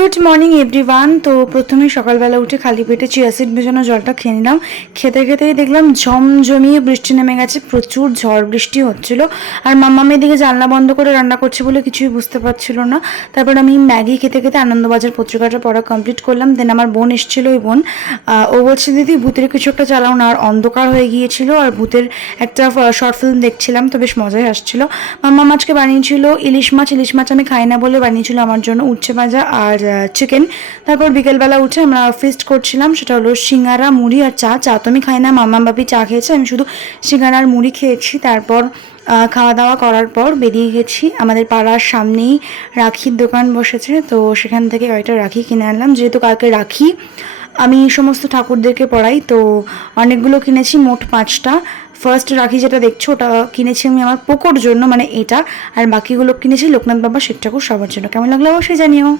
Good morning everyone. তো প্রথমে সকালবেলা উঠে খালি পেটে চিয়া সিড ভেজানো জলটা খেয়ে নিলাম। খেতে খেতেই দেখলাম ঝমঝমিয়ে বৃষ্টি নেমে গেছে, প্রচুর ঝড় বৃষ্টি হচ্ছিল। আর মাম্মা এদিকে জানলা বন্ধ করে রান্না করছে বলে কিছুই বুঝতে পারছিল না। তারপর আমি ম্যাগি খেতে খেতে আনন্দবাজার পত্রিকাটা পড়া কমপ্লিট করলাম। দেন আমার বোন এসেছিল, ওই বোন ও বলছে দিদি ভূতের কিছু একটা চালাও না, আর অন্ধকার হয়ে গিয়েছিল আর ভূতের একটা শর্ট ফিল্ম দেখছিলাম, তো বেশ মজাই আসছিল। মাম্মা আজকে বানিয়েছিল ইলিশ মাছ আমি খাই না বলে বানিয়েছিল আমার জন্য উচ্ছে ভাজা আর চিকেন। তারপর বিকেলবেলা উঠে আমরা ফিস্ট করছিলাম, সেটা হলো সিঙ্গারা, মুড়ি আর চা। চা তো আমি খাই না, মাম্মা বাপি চা খেয়েছে, আমি শুধু সিঙ্গারা আর মুড়ি খেয়েছি। তারপর খাওয়া দাওয়া করার পর বেরিয়ে গেছি। আমাদের পাড়ার সামনেই রাখির দোকান বসেছে, তো সেখান থেকে কয়েকটা রাখি কিনে আনলাম, যেহেতু কালকে রাখি। আমি সমস্ত ঠাকুরদেরকে পড়াই, তো অনেকগুলো কিনেছি, মোট 5টা। ফার্স্ট রাখি যেটা দেখছো ওটা কিনেছি আমি আমার পোকোর জন্য, মানে এটা। আর বাকিগুলো কিনেছি লোকনাথ বাবা, শিব ঠাকুর, সবার জন্য। কেমন লাগলো অবশ্যই জানিও।